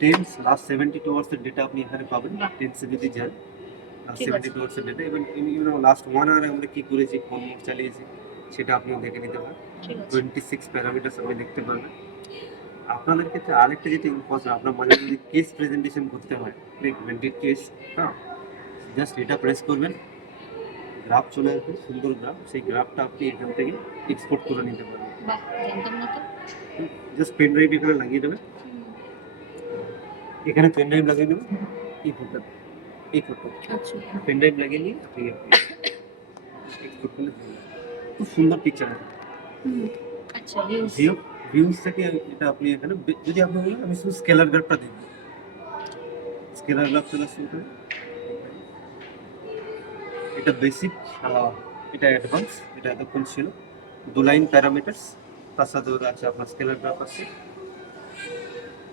Tense last 72 আওয়ার্সের data আপনি এখানে পাবেন। বাহ। টেন্সে যদি যান লাস্ট ঠিক আছে। 72 আওয়ার্সের ডেটা, এবং লাস্ট 1 আওয়ারে আমরা কি করেছি, কোন মোড চালিয়েছি সেটা আপনিও দেখে নিতে পারেন। ঠিক আছে। 26 প্যারামিটার্স আপনি দেখতে পারবেন। আপনাদের ক্ষেত্রে আরেকটা যেটা ইম্পর্টেন্ট, আপনার মাঝে যদি কেস প্রেজেন্টেশন করতে হয়, রেকমেন্ডেড কেস, হ্যাঁ, জাস্ট এটা প্রেস করবেন, গ্রাফ চলে আসবে, সুন্দর গ্রাফ। সেই গ্রাফটা আপনি এখান থেকে এক্সপোর্ট করে নিতে পারবেন। বাহ, জানতাম না তো। জাস্ট পেন ড্রাইভ এখানে লাগিয়ে দেবেন, এখানে পেন ড্রাইভ লাগিয়ে দেবেন, এই ফটো আচ্ছা। পেন ড্রাইভ লাগিয়ে নিয়ে আপনি এক্সপোর্ট করলে হয়ে যাবে। খুব সুন্দর পিকচার আছে। আচ্ছা, ইউজ। ভিউজ থেকে এটা আপনি এখানে যদি আপনি বলেন আমি শুধু স্কেলার গ্রাফটা দিই, স্কেলার গ্রাফ চলে আসছে এখানে। এটা বেসিক, এটা অ্যাডভান্স, এটা এতক্ষণ ছিল 2 লাইন প্যারামিটারস, তার সাথে ওরা আছে আপনার স্কেলার গ্রাফ আছে,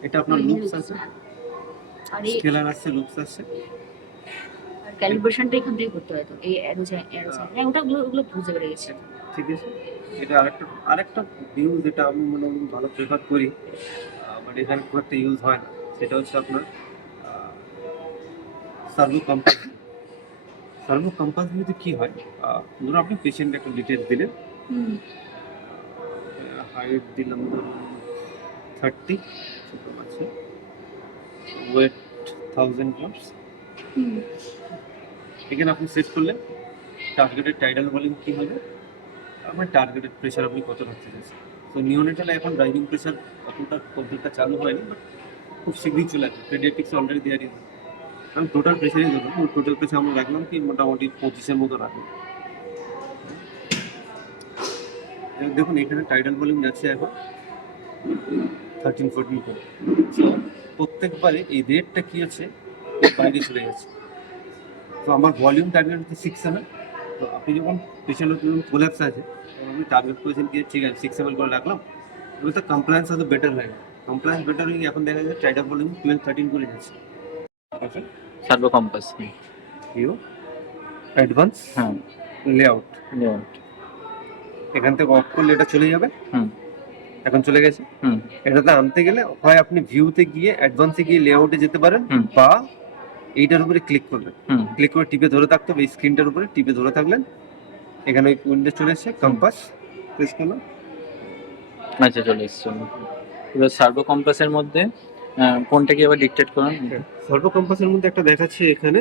এটা আপনার লুপস আছে, আর স্কেলার আছে, লুপস আছে। আর ক্যালিব্রেশনটা এখান থেকে করতে হয় তো, এই অ্যারো সাইন হ্যাঁ, ওগুলো বুঝতে পেরে গেছি। ঠিক আছে, এটা আরেকটা ভিউ যেটা আমি মনে হয় ভালো প্রেফার করি, বাট এখানে খুব একটা ইউজ হয় না, সেটা হচ্ছে আপনার সার্ভো কম্পাস। সার্ভো কম্পাস ভিউতে কি হয়, ধরুন আপনি পেশেন্টের একটা ডিটেলস দিলেন, হাইট দিলাম ধরুন 30, ছোটো আছে, ওয়েট 1000 গ্রামস। এখানে আপনি সেট করলেন টার্গেটেড টাইডাল ভলিউম কি হবে, আমার টার্গেটেড প্রেশার আপনি কত রাখতে চাইছেন। তো নিওনেটালে এখন ড্রাইভিং প্রেশার কতটা চালু হয়নি, বাট খুব শীঘ্রই চলে আসবে। পেডিয়াট্রিক্স অলরেডি দেওয়ারই হয়, কারণ টোটাল প্রেশারই ধরুন, টোটাল প্রেশার আমরা রাখলাম কি মোটামুটি 25-এর মতো রাখলাম। দেখুন এখানে টাইডাল ভলিউম যাচ্ছে এখন 13-14 করে। সো প্রত্যেকবারে এই রেটটা কি হচ্ছে, বাইরে চলে যাচ্ছে। তো আমার ভলিউম টার্গেট হচ্ছে 6 ml। তো আপনি যখন পেশেন্টের ধরুন কোল্যাপস আছে, আপনি টার্গেট করেছেন কি ঠিক আছে 6 ml করে রাখলাম, এবার তো কমপ্লায়েন্স হয়তো বেটার হয়ে গেল। কমপ্লায়েন্স বেটার হয়ে গিয়ে এখন দেখা যায় টাইডাল ভলিউম 12-13 করে যাচ্ছে। Servo compass. ভিউ অ্যাডভান্স, হ্যাঁ, লেআউট, এখান থেকে অফ করলে এটা চলে যাবে। এখন চলে গেছে। এটাতে আনতে গেলে হয় আপনি ভিউতে গিয়ে অ্যাডভান্সে গিয়ে লেআউটে যেতে পারেন, বা এইটার উপরে ক্লিক করবেন, ক্লিক করে টিপে ধরে থাকতে হবে, এই স্ক্রিনটার উপরে টিপে ধরে থাকলেন, এখানে ওই উইন্ডো চলে এসেছে, কম্পাস প্রেস করলাম, আচ্ছা চলে এসছে। এবার সার্ভো কম্পাসের মধ্যে কোনটা কি আবার ডিকটেট করুন। সার্ভো কম্পাসের মধ্যে একটা দেখাচ্ছে এখানে,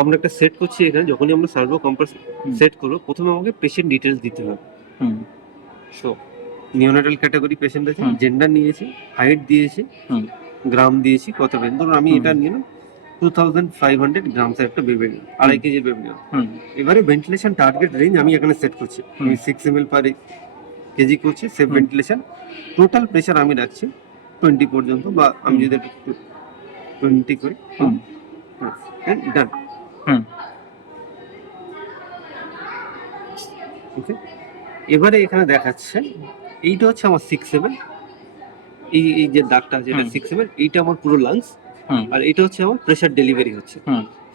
আমরা একটা সেট করছি এখানে। যখনই আমরা সার্ভো কম্পাস সেট করবো, প্রথমে আমাকে পেশেন্ট ডিটেলস দিতে হবে। সো নিওনেটাল ক্যাটাগরি পেশেন্ট আছে, জেন্ডার নিয়েছি, হাইট দিয়েছি, গ্রাম দিয়েছি, কত বেন, ধরুন আমি এটা নিলাম 2500 গ্রামস একটা বেবি নিলাম, 2.5 কেজি বেবি নিলাম। এবারে ভেন্টিলেশন টার্গেট রেঞ্জ আমি এখানে সেট করছি, আমি 6 ml পার কেজি করছি, সেফ ভেন্টিলেশন। টোটাল প্রেশার আমি রাখছি 20 পর্যন্ত, বা আমি যদি 20 করি, ডান। এবারে এখানে দেখাচ্ছে এইটা হচ্ছে আমার 6 ml, এই যে দাগটা আছে এটা 6 ml, এইটা আমার পুরো লাংস, আর এটা হচ্ছে আমার প্রেসার ডেলিভারি হচ্ছে।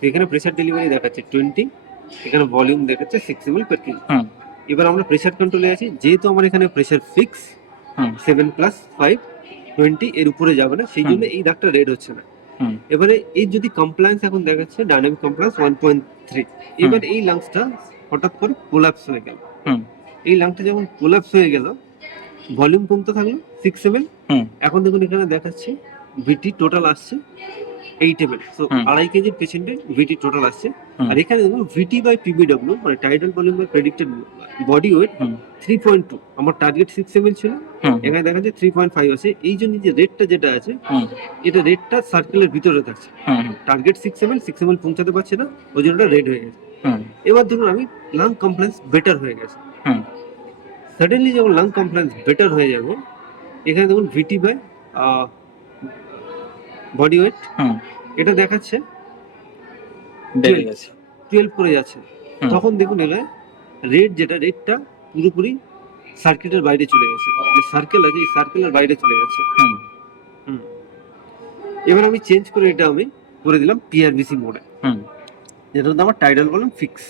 এখানে প্রেসার ডেলিভারি দেখাচ্ছে 20, এখানে ভলিউম দেখাচ্ছে 6 ml per kg। এবার আমরা প্রেসার কন্ট্রোলে আছি, যেহেতু আমার এখানে প্রেসার ফিক্স 7+5 20, এর উপরে যাবে না, সেই জন্য এই দাগটা রেড হচ্ছে না। এবারে এই যদি কমপ্লায়েন্স এখন দেখাচ্ছে ডাইনামিক কমপ্লায়েন্স 1.3, এবার এই লাংসটা হঠাৎ করে কোলাপস হয়ে গেল। এই লাংসটা যখন কোলাপস হয়ে গেল, ভলিউম কমতে থাকলো 6 ml। এখন দেখুন এখানে দেখাচ্ছে ভিটি টোটাল আসছে 8 ml। সো 2.5 কেজির পেশেন্টের ভিটি টোটাল আসছে। আর এখানে দেখুন ভিটি বাই পিবিডব্লিউ, মানে tidal volume by predicted body weight 3.2, আমার টার্গেট 6 ml ছিল, এখানে দেখা যাচ্ছে 3.5 আছে। এই জন্য যে রেটটা যেটা আছে, এটা রেটটা সার্কেলের ভিতরে থাকছে। টার্গেট 6 ml পৌঁছাতে পারছে না, ওই জন্য রেড হয়ে গেছে। এবার ধরুন আমি লাং কমপ্লেন্স বেটার হয়ে গেছে, সাডেনলি যখন লাং কমপ্লেন্স বেটার হয়ে যাবে, এখানে দেখুন ভিটি বাই বডি ওয়েট, এটা দেখাচ্ছে 12 করে যাচ্ছে। তখন দেখুন এখানে রেট যেটা, রেটটা পুরোপুরি সার্কিটের বাইরে চলে গেছে, যে সার্কেল আছে এই সার্কেলের বাইরে চলে গেছে। এবার আমি চেঞ্জ করে এটা আমি করে দিলাম পিআরবিসি মোডে, যেটা হচ্ছে আমার টাইডাল ভলিউম ফিক্স।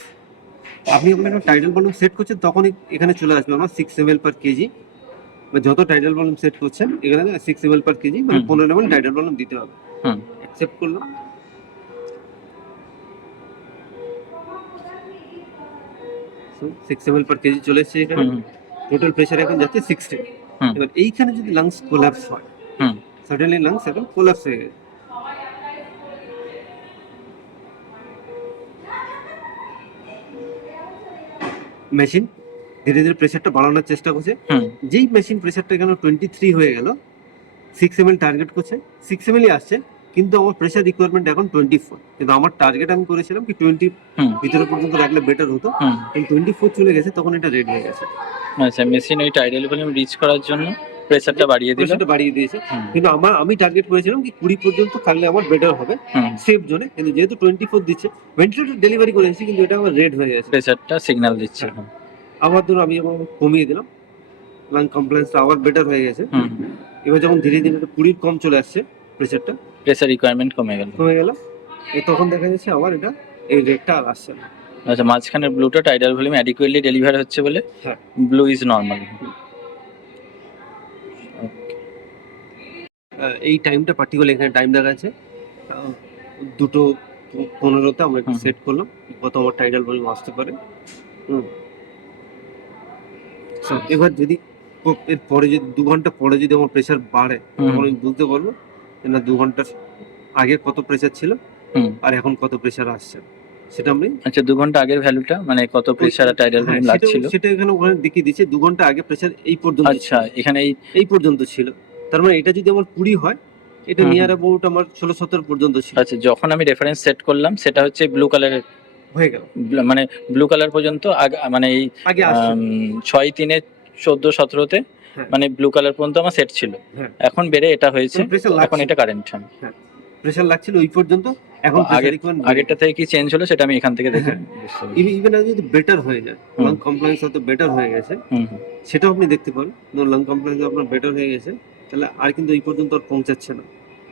আপনি আপনার টাইডাল ভলিউম সেট করছেন, তখনই এখানে চলে আসবে আমার 6 ml per kg যত টাইডাল ভলিউম সেট করছেন এখানে 6 ml per কেজি মানে হুম। 15 ml টাইডাল ভলিউম দিতে হবে। হুম। অ্যাকসেপ্ট করলাম। So 6 ml per কেজি চলে এসেছে এখানে। হুম। টোটাল প্রেসার এখন যাচ্ছে 60। হুম। এবার এইখানে যদি লাংস কোল্যাপস হয়, হুম। সাডেনলি লাংস এখন কোল্যাপস হয়ে গেছে, মেশিন ধীরে ধীরে প্রেসারটা বাড়ানোর চেষ্টা করছে। হুম। যেই মেশিন প্রেসারটা এখানে 23 হয়ে গেল, 6 ml টার্গেট করছে, 6 ml আসছে, কিন্তু আমার প্রেসার রিকোয়ারমেন্ট এখন 24। কিন্তু আমার টার্গেট আমি করেছিলাম কি 20 হুম। ভিতরে পর্যন্ত রাখলে বেটার হতো, হুম। কিন্তু 24 চলে গেছে, তখন এটা রেড হয়ে গেছে, আচ্ছা, মেশিন ওই টাইডাল ভলিউম রিচ করার জন্য প্রেসারটা বাড়িয়ে দিল। প্রেসারটা বাড়িয়ে দিয়েছে। হুম। কিন্তু আমি টার্গেট করেছিলাম কি 20 পর্যন্ত থাকলে আমার বেটার হবে হুম। সেফ জোনে, কিন্তু যেহেতু 24 দিচ্ছে, ভেন্টিলেটর ডেলিভারি করে এসেছি কিন্তু এটা আমার রেড হয়ে গেছে। প্রেসারটা সিগন্যাল দিচ্ছে। হ্যাঁ। আবার ধরো আমি আবার কমিয়ে দিলাম, লাং কমপ্লেন্সটা আবার বেটার হয়ে গেছে। হুম। এবার যখন ধীরে ধীরে 20 কম চলে আসছে, প্রেসারটা প্রেসার রিকোয়ারমেন্ট কমে গেল। কমে গেল, তখন দেখা যাচ্ছে আবার এটা এই রেটটা আর আসছে না। আচ্ছা, মাঝখানের ব্লুটা টাইডাল ভলিউম অ্যাডিকুয়েটলি ডেলিভার হচ্ছে বলে হ্যাঁ। Blue is normal. এই টাইমটা পার্টিকুলার এখানে টাইম দেখা যাচ্ছে 2:15 আমরা হুম। সেট করলাম কত আমার টাইডাল ভলিউম আসতে পারে। So, এবার যদি এর পরে যদি 2 ঘন্টা পরে যদি আমার প্রেসার বাড়ে, হুম। তখন আমি বুঝতে পারবো যে না 2 ঘন্টার আগে কত প্রেসার ছিল হুম। আর এখন কত প্রেসার আসছে, সেটা আমি আচ্ছা, 2 ঘন্টা আগের ভ্যালুটা মানে কত প্রেসার আর টাইডাল ভলিউম লাগছিল? সেটা এখানে ওখানে দেখিয়ে দিচ্ছে 2 ঘন্টা আগে প্রেসার এই পর্যন্ত আচ্ছা, ছিল, এখানে এই পর্যন্ত ছিল। তার মানে এটা যদি আমার 20 হয়, এটা হুম, নিয়ার অ্যাবাউট আমার 16-17 পর্যন্ত ছিল, আচ্ছা, যখন আমি রেফারেন্স সেট করলাম সেটা হচ্ছে ব্লু কালারের, হয়ে গেল, মানে ব্লু কালার পর্যন্ত মানে এই আগে আসছে। 6/3-14-17-তে হ্যাঁ। মানে ব্লু কালার পর্যন্ত আমার সেট ছিল। হ্যাঁ। এখন বেড়ে এটা হয়েছে, প্রেসার এখন লাগছে, এটা কারেন্ট। প্রেসার লাগছিল ওই পর্যন্ত, এখন আগে প্রেসার রিকোয়ারমেন্ট আগেরটা থেকে কি চেঞ্জ হলো সেটা আমি এখান থেকে দেখে হ্যাঁ। বুঝতে পারছি। ইভেন যদি বেটার হয়ে যায়, হুম। লাং কমপ্লেন্স হয়তো বেটার হয়ে গেছে, হুম। হুম। সেটাও আপনি দেখতে পারেন। লাং কমপ্লেন্স আপনার বেটার হয়ে গেছে, তাহলে আর কিন্তু এই পর্যন্ত আর পৌঁছাচ্ছে না,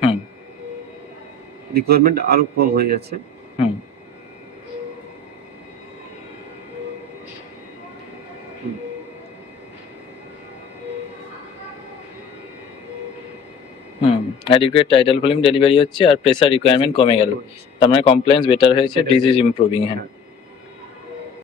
হুম। রিকোয়ারমেন্ট আরো কম হয়ে যাচ্ছে। হুম। হুম। অ্যাডিকুয়েট টাইডাল ভলিউম ডেলিভারি হচ্ছে আর প্রেসার রিকোয়ারমেন্ট কমে গেল, তার মানে কমপ্লেন্স বেটার হয়েছে, Better ডিজিজ ইমপ্রুভিং। হ্যাঁ।